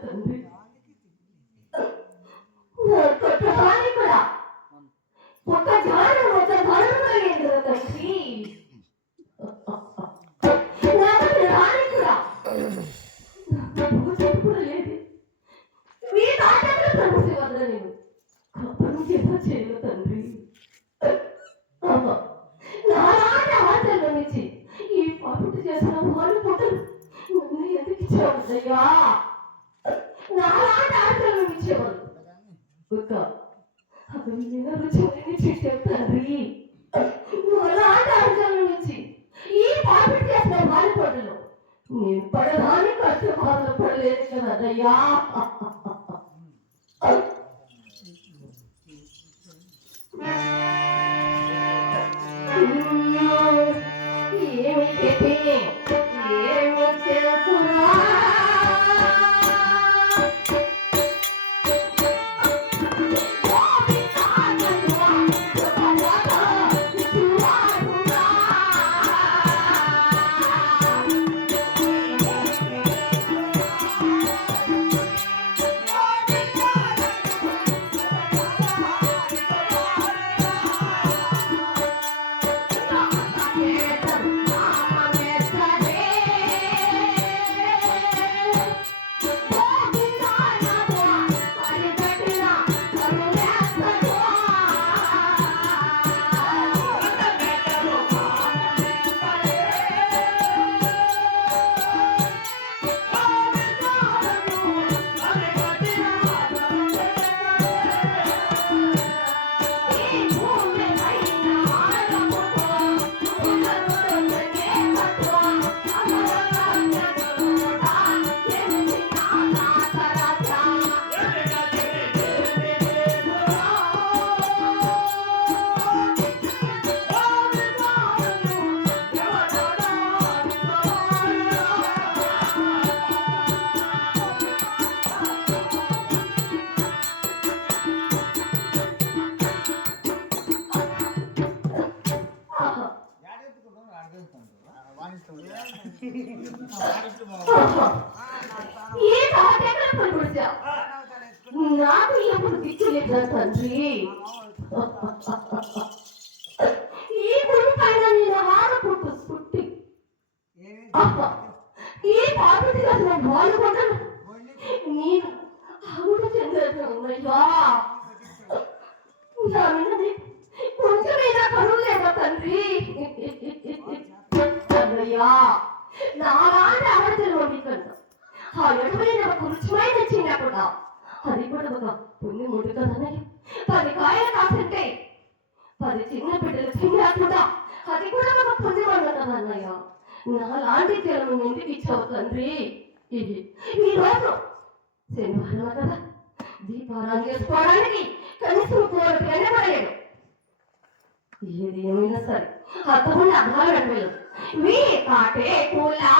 తండ్రి ఒక్క జాడు ఒక ధనుడు లేదు తండ్రి రాని కూడా లేదు మీ తాటలు ప్రమోసి వద్ద నేను కప్పను చేత చేయను తండ్రి నారాట ఆటలు నుంచి ఈ పాటు చేసిన వాళ్ళు పుట్టలు నన్ను ఎందుకు ఇచ్చేవద్దయ్యా నారాట ఆటలు ఇచ్చేవాళ్ళు ఒక్క అతని మీద రుచి చేసే తండ్రి నారాట ఆటల నుంచి ఈ పాటు చేసిన వాళ్ళు పుట్టలు నేను పడడానికి ఖర్చు బాధపడలేదు కదయ్యా నాకు ఎప్పుడు పిచ్చిలేదా తండ్రి ఈ గుడి పైన నేను ఆడపుట్టు పుట్టి ఈ పార్వతి గారు వాళ్ళు కూడా నేను ఆవిడ చెందయ్యా కొంచెమైనా కరువు లేదా తండ్రి అయ్యా నాలాంటి ఆడతలు కన్నా ఆ ఎడమైన ఒక రుచిమైన చిన్నప్పుడు అది కూడా ఒక పుణ్యం ఉండు కదనే 10 కాయలు కాస్తుంటే 10 చిన్న బిడ్డలు తిన్నా కూడా అది కూడా ఒక పుణ్యం ఉండు కదన్నయ్య నాలాంటి జనం ఎందుకు ఇచ్చావు తండ్రి ఈ రోజు శనివారం కదా దీపారాన్ని చేసుకోవడానికి కనీసం కోరిక వెనబడలేదు ఏది ఏమైనా సరే అర్థం అర్థాలు అడగలేదు మీ కాటే పూలా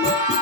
Thank you.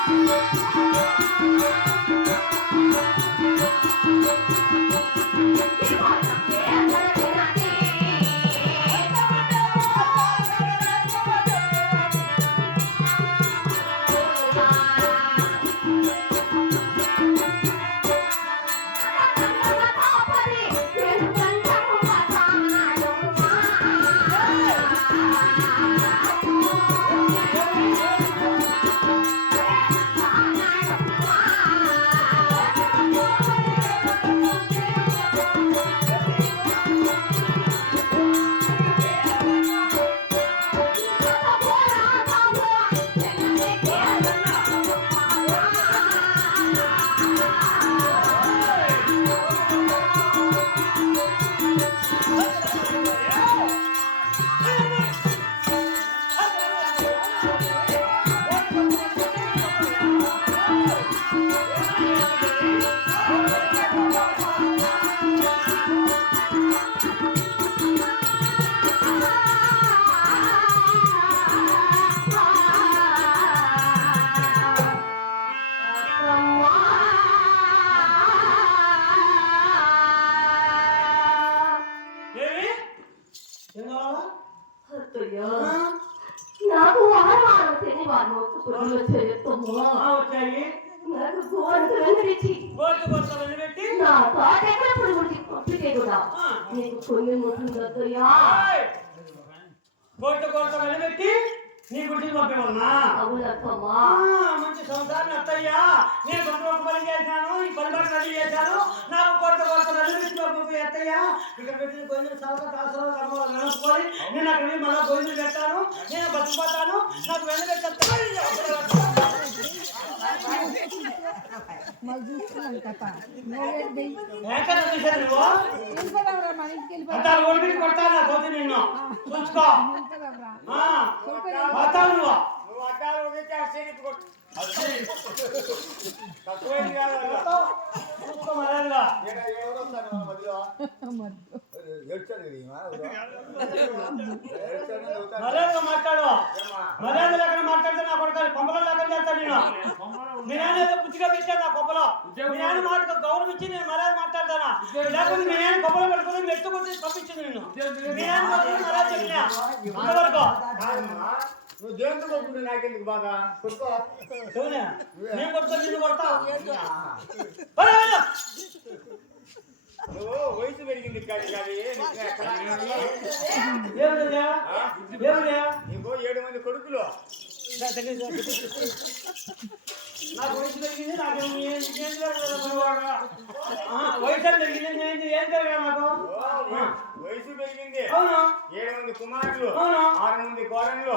అత్తయ్య నాకు వారం శనివారం కుటుంబంలో చేస్తామా వచ్చాయి నాకు గోరులను తెచ్చి పెట్టి నా తోట ఎక్కడ పురుగుడికి పంపితే కూడా నీకు కొన్ని ఉంటుంది అత్తయ్య కోర్టు పెట్టి నీ గురించి పంపేవన్నా అవునమ్మా మంచి సంసారం అత్తయ్యా నేను కొంత పని చేశాను ఈ పని బట్టి రెడీ చేశాను నాకు కోర్టు వెళ్ళి అత్తయ్యా ఇక్కడ పెట్టిన కొంచెం నడుచుకొని నేను అక్కడ మళ్ళీ గొయ్యలు పెట్టాను నేను బతికిపోతాను నాకు వెళ్ళి కొడతానా సోచి నిన్ను చూసుకో మాట్లాడు మర్యాద లేకుండా మాట్లాడితే నా కొడకాలి కొంపలో లేకుండా చేస్తాను నేనేదో పుచ్చిగా పెట్టాను నా కొప్పలో నేను మాట గౌరవం ఇచ్చి నేను మర్యాద మాట్లాడతానా లేకపోతే నేను కొప్పలో పెట్టుకుని మెట్టు కొట్టి పంపించింది నేను మర్యాద చెప్పినా ఇంతవరకు నువ్వు దేంతో కొట్టుకుంటే నాకెందుకు బాగా కొట్టుకో నేను కొట్టుకొని నిన్ను కొడతా నువ్వు వయసు పెరిగింది నీకు 7 మంది కొడుకులు నాకు వయసు పెరిగింది నాకు వయసు పెరిగింది నేను ఏం జరిగా నాకు వయసు పెరిగింది అవును 7 మంది కుమారులు 6 మంది కోడళ్ళు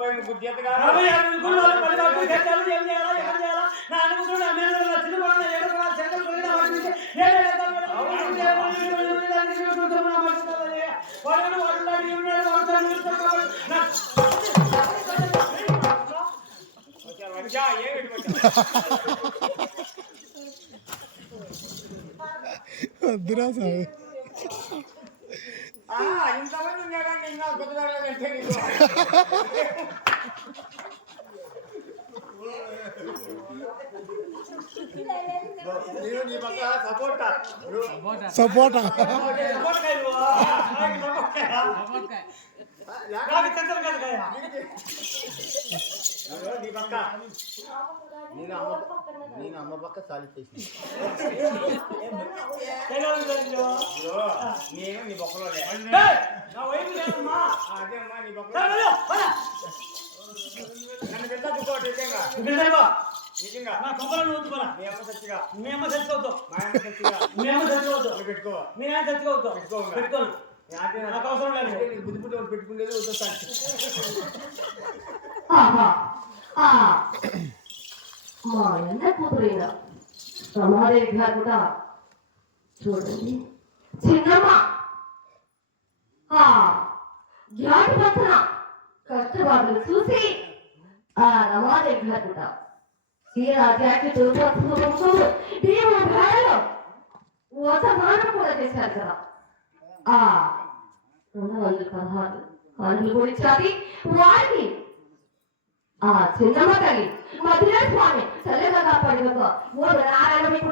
30 మంది జీతగారు నా అనుకుంటున్నా ఇంతమంది ఉన్నాడంటే ఇంకా కొత్తగా నేను నీ పక్క సపోటా నీ పక్క నేను అమ్మ పక్క సాలి చేసి నేను నీ బొక్కలో అదేమ్మా నీ బొక్కలో నన్ను పెద్దకోటి నిజంగా నా కొబ్బరి నువ్వుతున్నా మీ అమ్మ సచ్చిగా మేము చచ్చిపోతాం మా అమ్మ సచ్చిగా మేము చచ్చిపోతాం పెట్టుకో నేనే చచ్చిపోతాం పెట్టుకోను నాకు అవసరం లేదు బుద్ధి పుట్టి పెట్టుకునేది వద్దు మా ఎన్న కూతురైన రమాదేవి గారు కూడా చూడండి చిన్నమ్మ జాతి పక్కన కష్టవాదులు చూసి ఆ రమాదేవి గారు కూడా తీరా జాకెట్ దేవుడు భార్యలో ఒక మాట కూడా చేశారు కదా 216 అందులు గురించాది వారికి ఆ చిన్నమ్మ తల్లి మధుర స్వామి చల్లగా కాపాడినకు ఓ నారాయణ మీకు